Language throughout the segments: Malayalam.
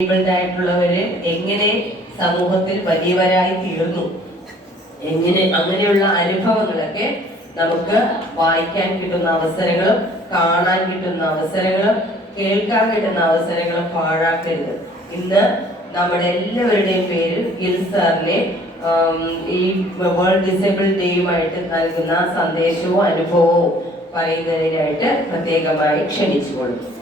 ആയിട്ടുള്ളവര് എങ്ങനെ സമൂഹത്തിൽ വലിയവരായി തീർന്നു, എങ്ങനെ അങ്ങനെയുള്ള അനുഭവങ്ങളൊക്കെ നമുക്ക് വായിക്കാൻ കിട്ടുന്ന അവസരങ്ങളും കാണാൻ കിട്ടുന്ന അവസരങ്ങളും കേൾക്കാൻ കിട്ടുന്ന അവസരങ്ങളും പാഴാക്കരുത്. ഇന്ന് നമ്മുടെ എല്ലാവരുടെയും പേരിൽ ഗിൽ സാറിനെ ഈ വേൾഡ് ഡിസേബിൾ ഡേയുമായിട്ട് നൽകുന്ന സന്ദേശവും അനുഭവവും പറയുന്നതിനായിട്ട് പ്രത്യേകമായി ക്ഷണിച്ചുകൊള്ളുന്നു.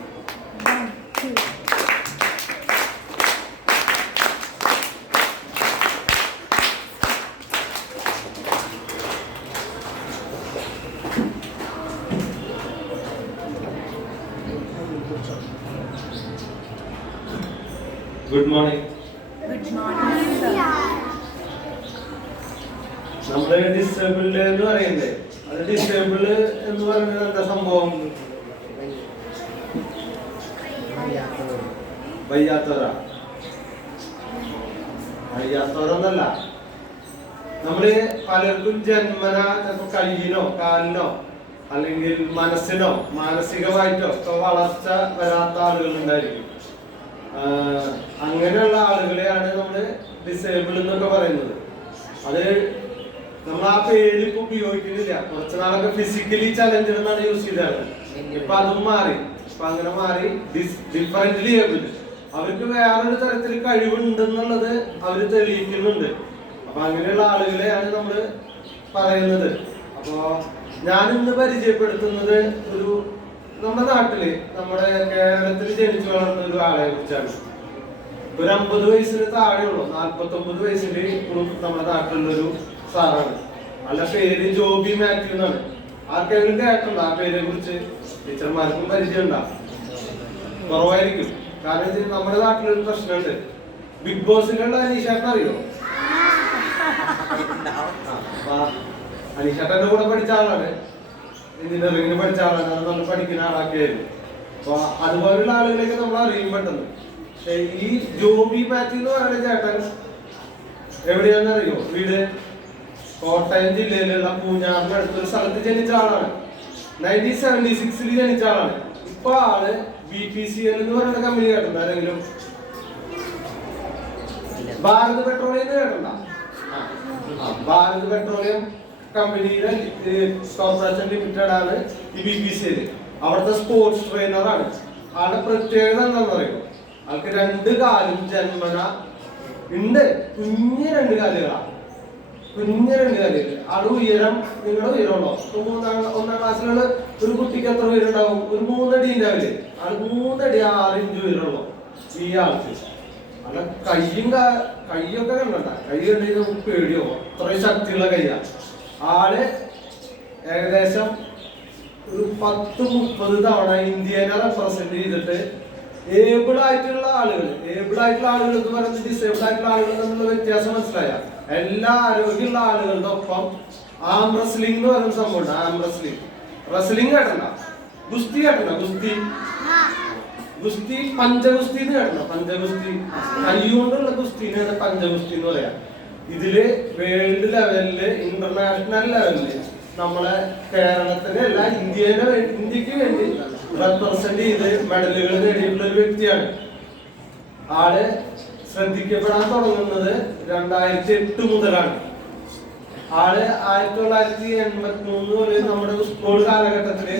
Good morning. നമ്മള് ഡിസേബിൾഡ് എന്ന് പറയുന്നത്, അത് ഡിസേബിൾഡ് എന്ന് പറയുന്നത് എന്താ സംഭവം? വയ്യാത്തവരൊന്നല്ല. നമ്മള് പലർക്കും ജന്മന ചിലപ്പോ കയ്യിനോ കാലിനോ അല്ലെങ്കിൽ മനസ്സിനോ മാനസികമായിട്ടോ ഒക്കെ വളർച്ച വരാത്ത ആളുകൾ ഉണ്ടായിരിക്കും. അങ്ങനെയുള്ള ആളുകളെയാണ് നമ്മൾ ഡിസേബിൾ എന്നൊക്കെ പറയുന്നത്. അത് നമ്മൾ ആ പേര് ഇപ്പൊ ഉപയോഗിക്കുന്നില്ല. കുറച്ചു നാളൊക്കെ ഫിസിക്കലി ചലഞ്ചഡ് എന്നാണ് യൂസ് ചെയ്തത്. ഇപ്പൊ അതും മാറി. ഇപ്പൊ അങ്ങനെ മാറി ഡിഫറെന്റ്ലി ഏബിൾഡ്. അവർക്ക് വേറൊരു തരത്തിൽ കഴിവുണ്ടെന്നുള്ളത് അവർ തെളിയിക്കുന്നുണ്ട്. അപ്പൊ അങ്ങനെയുള്ള ആളുകളെയാണ് നമ്മൾ പറയുന്നത്. അപ്പോ ഞാൻ ഇന്ന് പരിചയപ്പെടുത്തുന്നത് നമ്മുടെ നാട്ടില്, നമ്മുടെ കേരളത്തിൽ ജനിച്ചു വളർന്ന ഒരു ആളെ കുറിച്ചാണ്. ഒരു 50 വയസ്സിന് താഴെയുള്ളൂ, 49 വയസ്സിൽ ഇപ്പോഴും നമ്മുടെ നാട്ടിലുള്ളൊരു സാറാണ്. അല്ല, പേര് ജോബി മാത്യു എന്നാണ്. ആർക്കെങ്കിലും കേട്ടുണ്ടോ ആ പേരെ കുറിച്ച്? ടീച്ചർമാർക്കും പരിചയം ഉണ്ടാവും, കുറവായിരിക്കും. കാരണം നമ്മുടെ നാട്ടിലൊരു പ്രശ്നമുണ്ട്. ബിഗ് ബോസിലുള്ള അനീഷേട്ടൻ അറിയോ? അനീഷേട്ടന്റെ കൂടെ പഠിച്ച ആളാണ്, എഞ്ചിനീയറിംഗിന് പഠിച്ച ആളാണ്, അത് നമ്മൾ പഠിക്കുന്ന ആളൊക്കെയായിരുന്നു. അപ്പൊ അതുപോലുള്ള ആളുകളെയൊക്കെ നമ്മൾ അറിയും പെട്ടെന്ന്. പക്ഷെ ഈ ജോബി മാത്യു എന്ന് പറയുന്ന ചേട്ടൻ എവിടെയാണെന്ന് അറിയോ? വീട് കോട്ടയം ജില്ലയിലുള്ള പൂഞ്ഞാറിന്റെ അടുത്തൊരു സ്ഥലത്ത് ജനിച്ച ആളാണ്. 1976 ജനിച്ച ആളാണ്. ഇപ്പൊ ആള് BPCL എന്ന് പറയുന്ന കമ്പനി കേട്ടിട്ടുണ്ടോ ആരെങ്കിലും? ഭാരത് പെട്രോളിയം കേട്ടിട്ടുണ്ടോ? ഭാരത് പെട്രോളിയം കമ്പനിയുടെ കോർപ്പറേഷൻ ലിമിറ്റഡ് ആണ് ഈ BPCL. അവിടുത്തെ സ്പോർട്സ് ട്രെയിനറാണ്. ആളുടെ പ്രത്യേകത എന്താണെന്ന് പറയുമോ? ആൾക്ക് 2 കാലും ജന്മന ഉണ്ട്. കുഞ്ഞ് 2 കാലുകളാണ്. ആള് ഉയരം നിങ്ങളുടെ ഉയരമുണ്ടോ? 1-ാം ക്ലാസ്സിലുള്ള ഒരു കുട്ടിക്ക് എത്ര ഉയരുണ്ടാവും? ഒരു 3 അടി ഉണ്ടാവില്ലേ? ആള് 3 അടി 6 ഇഞ്ച് ഉയരമുള്ളൂ ഈ ആൾക്ക്. അല്ല, കയ്യൊക്കെ കണ്ടണ്ട, കൈ കണ്ടെങ്കിൽ നമുക്ക് പേടിയോ? അത്രയും ശക്തിയുള്ള കയ്യാ. ആള് ഏകദേശം ഒരു 10-30 തവണ ഇന്ത്യനെ റെപ്രസെന്റ് ചെയ്തിട്ട് ഏബിൾ ആയിട്ടുള്ള ആളുകൾ എന്ന് പറയുന്നത് ഡിസേബിൾ ആയിട്ടുള്ള ആളുകൾ തമ്മിലുള്ള വ്യത്യാസം മനസ്സിലായ? എല്ലാ ആരോഗ്യമുള്ള ആളുകളുടെ ഒപ്പം ആം റെസ്ലിംഗ് എന്ന് പറയുന്ന സംഭവമുണ്ട്. ആം റെസ്ലിംഗ് കേട്ടണ്ട? ഗുസ്തി കേട്ടണ്ട? ഗുസ്തി പഞ്ചഗുസ്തി എന്ന് കേട്ടണ്ട? പഞ്ചഗുസ്തി കൈകൊണ്ടുള്ള ഗുസ്തിനെയാണ് പഞ്ചഗുസ്തി എന്ന് പറയാ. ഇതില് വേൾഡ് ലെവലില്, ഇന്റർനാഷണൽ ലെവലില് നമ്മളെ കേരളത്തിലെ അല്ല, ഇന്ത്യക്ക് വേണ്ടി റെപ്രസെന്റ് ചെയ്ത് മെഡലുകൾ നേടിയിട്ടുള്ള ഒരു വ്യക്തിയാണ്. ആള് ശ്രദ്ധിക്കപ്പെടാൻ തുടങ്ങുന്നത് 2008 മുതലാണ്. ആള് 1983 മുതൽ നമ്മുടെ സ്കൂൾ കാലഘട്ടത്തില്